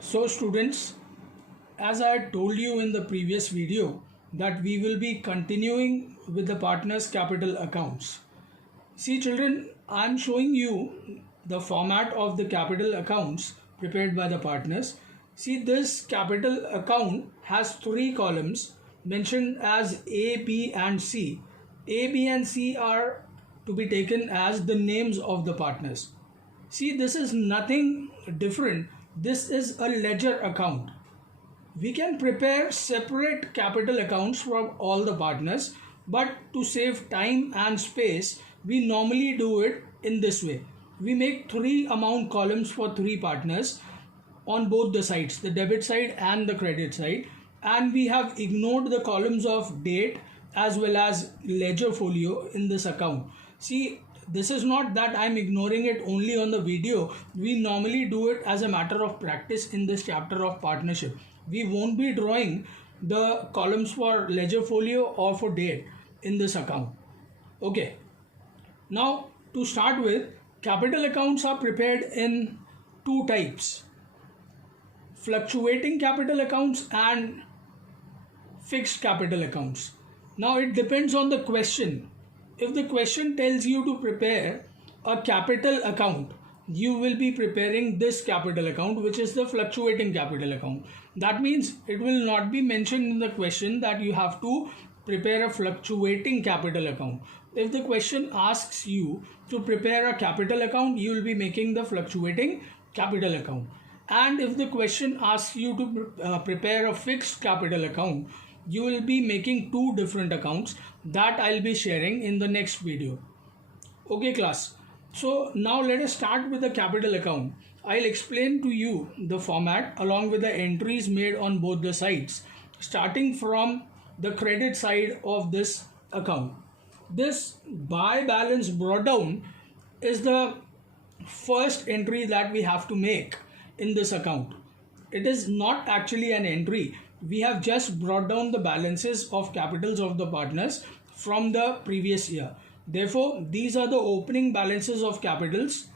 So students, as I had told you in the previous video that we will be continuing with the partners capital accounts. See children, I am showing you the format of the capital accounts prepared by the partners. See, this capital account has three columns mentioned as A, B and C. A, B and C are to be taken as the names of the partners. See, this is nothing different. This is a ledger account. We can prepare separate capital accounts from all the partners, but to save time and space, we normally do it in this way. We make three amount columns for three partners on both the sides, the debit side and the credit side, and we have ignored the columns of date as well as ledger folio in this account. See, this is not that I'm ignoring it only on the video. We normally do it as a matter of practice in this chapter of partnership. We won't be drawing the columns for ledger folio or for date in this account. Okay. Now to start with, capital accounts are prepared in two types: fluctuating capital accounts and fixed capital accounts. Now it depends on the question. If the question tells you to prepare a capital account, you will be preparing this capital account, which is the fluctuating capital account. That means it will not be mentioned in the question that you have to prepare a fluctuating capital account. If the question asks you to prepare a capital account, you will be making the fluctuating capital account. And if the question asks you to prepare a fixed capital account, you will be making two different accounts that I'll be sharing in the next video. Okay class, so now let us start with the capital account. I'll explain to you the format along with the entries made on both the sides, starting from the credit side of this account. This buy balance brought down is the first entry that we have to make in this account. It is not actually an entry. We have just brought down the balances of capitals of the partners from the previous year. Therefore, these are the opening balances of capitals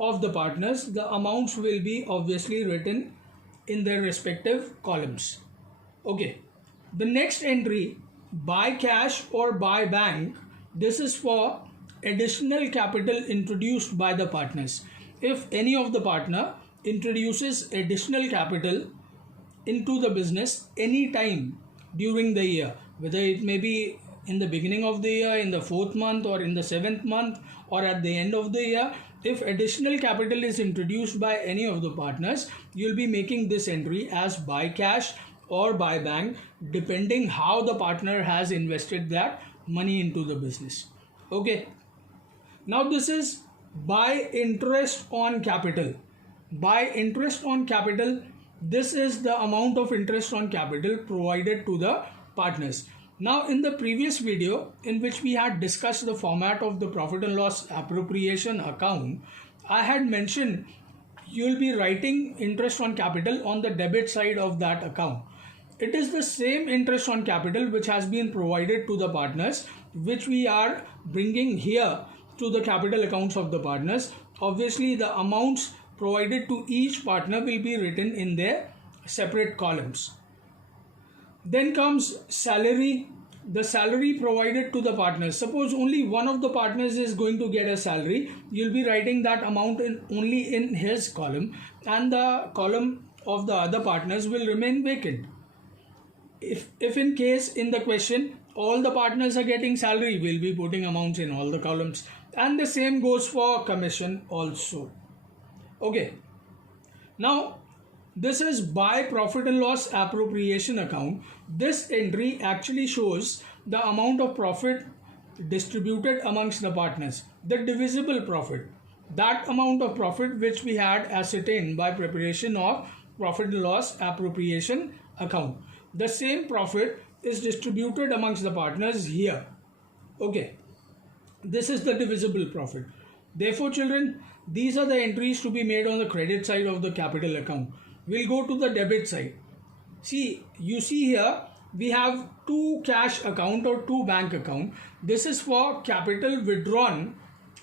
of the partners. The amounts will be obviously written in their respective columns. Okay. The next entry, buy cash or buy bank, this is for additional capital introduced by the partners. If any of the partner introduces additional capital into the business any time during the year, whether it may be in the beginning of the year, in the fourth month, or in the seventh month, or at the end of the year, if additional capital is introduced by any of the partners, you'll be making this entry as buy cash or buy bank, depending how the partner has invested that money into the business. Okay. Now this is buy interest on capital. Buy interest on capital, this is the amount of interest on capital provided to the partners. Now in the previous video in which we had discussed the format of the profit and loss appropriation account, I had mentioned you will be writing interest on capital on the debit side of that account. It is the same interest on capital which has been provided to the partners, which we are bringing here to the capital accounts of the partners. Obviously the amounts provided to each partner will be written in their separate columns. Then comes salary. The salary provided to the partners. Suppose only one of the partners is going to get a salary, you'll be writing that amount only in his column, and the column of the other partners will remain vacant. If in case in the question all the partners are getting salary, we'll be putting amounts in all the columns, and the same goes for commission also. Okay. Now this is buy profit and loss appropriation account. This entry actually shows the amount of profit distributed amongst the partners, the divisible profit, that amount of profit which we had ascertained by preparation of profit and loss appropriation account. The same profit is distributed amongst the partners here. Okay. This is the divisible profit. Therefore children, these are the entries to be made on the credit side of the capital account. We'll go to the debit side. See, you see here we have two cash account or two bank account. This is for capital withdrawn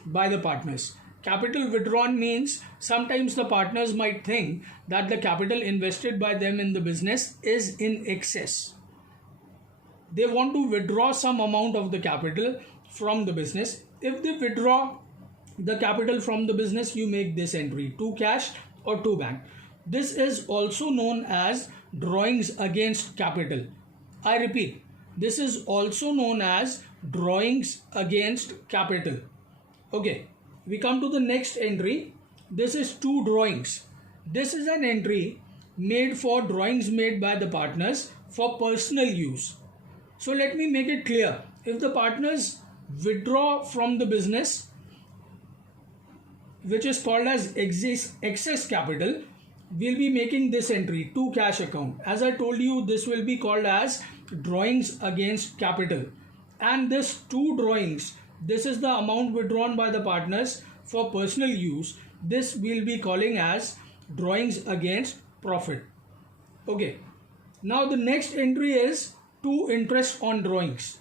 by the partners. Capital withdrawn means sometimes the partners might think that the capital invested by them in the business is in excess. They want to withdraw some amount of the capital from the business. If they withdraw the capital from the business, you make this entry to cash or to bank. This is also known as drawings against capital. I repeat, this is also known as drawings against capital. Okay, we come to the next entry. This is two drawings. This is an entry made for drawings made by the partners for personal use. So let me make it clear. If the partners withdraw from the business, which is called as excess capital, we'll be making this entry to cash account. As I told you, this will be called as drawings against capital. And this two drawings, this is the amount withdrawn by the partners for personal use. This we'll be calling as drawings against profit. Okay. Now the next entry is to interest on drawings.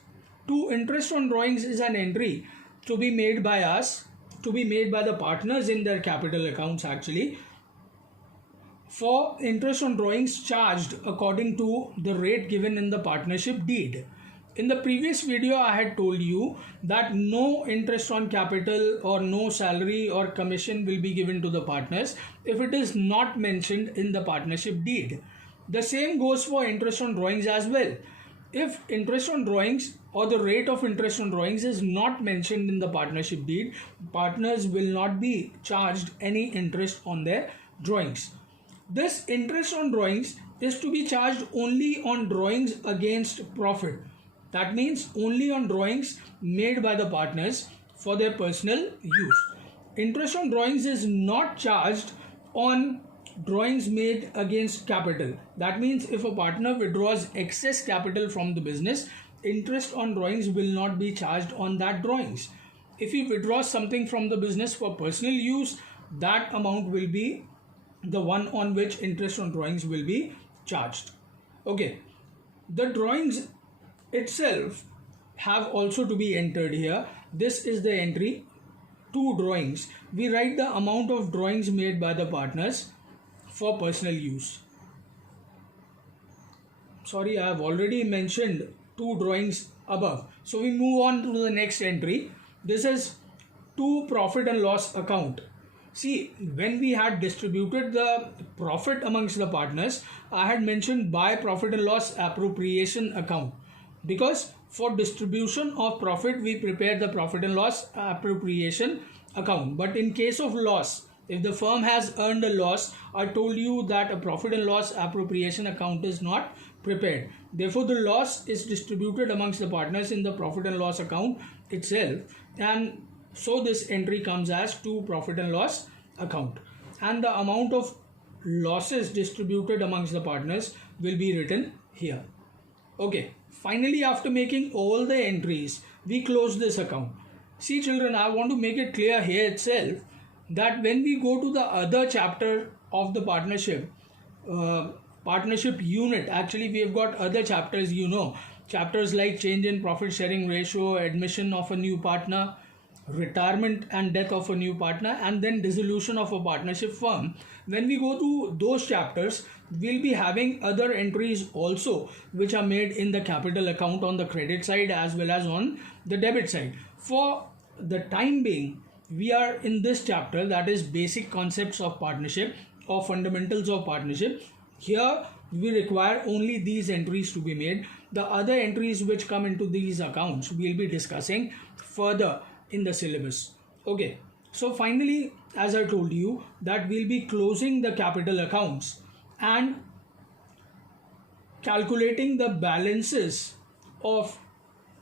To interest on drawings is an entry to be made by us, to be made by the partners in their capital accounts actually, for interest on drawings charged according to the rate given in the partnership deed. In the previous video, I had told you that no interest on capital or no salary or commission will be given to the partners if it is not mentioned in the partnership deed. The same goes for interest on drawings as well. If interest on drawings or the rate of interest on drawings is not mentioned in the partnership deed, partners will not be charged any interest on their drawings. This interest on drawings is to be charged only on drawings against profit. That means only on drawings made by the partners for their personal use. Interest on drawings is not charged on drawings made against capital. That means if a partner withdraws excess capital from the business, interest on drawings will not be charged on that drawings. If he withdraws something from the business for personal use, that amount will be the one on which interest on drawings will be charged. Okay, the drawings itself have also to be entered here. This is the entry, two drawings. We write the amount of drawings made by the partners for personal use. Sorry, I have already mentioned two drawings above. So we move on to the next entry. This is to profit and loss account. See, when we had distributed the profit amongst the partners, I had mentioned by profit and loss appropriation account, because for distribution of profit we prepare the profit and loss appropriation account. But in case of loss, if the firm has earned a loss, I told you that a profit and loss appropriation account is not prepared. Therefore, the loss is distributed amongst the partners in the profit and loss account itself, and so this entry comes as to profit and loss account, and the amount of losses distributed amongst the partners will be written here. Okay, finally, after making all the entries, we close this account. See children, I want to make it clear here itself that when we go to the other chapter of the partnership unit, actually we have got other chapters, chapters like change in profit sharing ratio, admission of a new partner, retirement and death of a new partner, and then dissolution of a partnership firm. When we go to those chapters, we'll be having other entries also which are made in the capital account on the credit side as well as on the debit side. For the time being, we are in this chapter, that is basic concepts of partnership or fundamentals of partnership. Here we require only these entries to be made. The other entries which come into these accounts we'll be discussing further in the syllabus. Okay, so finally, as I told you, that we'll be closing the capital accounts and calculating the balances of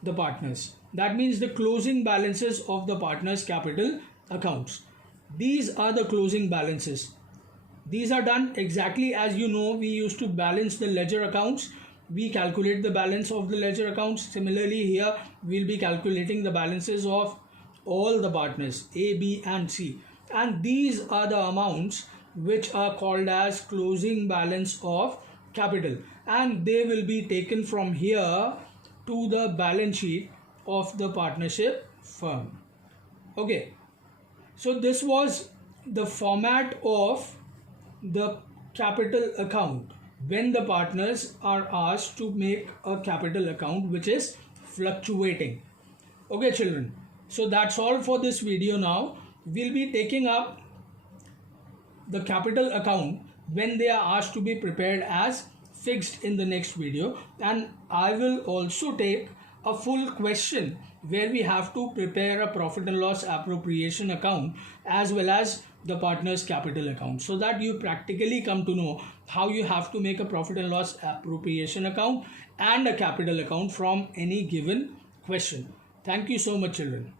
the partners. That means the closing balances of the partners' capital accounts. These are the closing balances. These are done exactly as we used to balance the ledger accounts. We calculate the balance of the ledger accounts. Similarly, here we'll be calculating the balances of all the partners A, B and C, and these are the amounts which are called as closing balance of capital, and they will be taken from here to the balance sheet of the partnership firm. Okay, So this was the format of the capital account when the partners are asked to make a capital account which is fluctuating. Okay children, so that's all for this video. Now we'll be taking up the capital account when they are asked to be prepared as fixed in the next video, and I will also take a full question where we have to prepare a profit and loss appropriation account as well as the partner's capital account, so that you practically come to know how you have to make a profit and loss appropriation account and a capital account from any given question. Thank you so much children.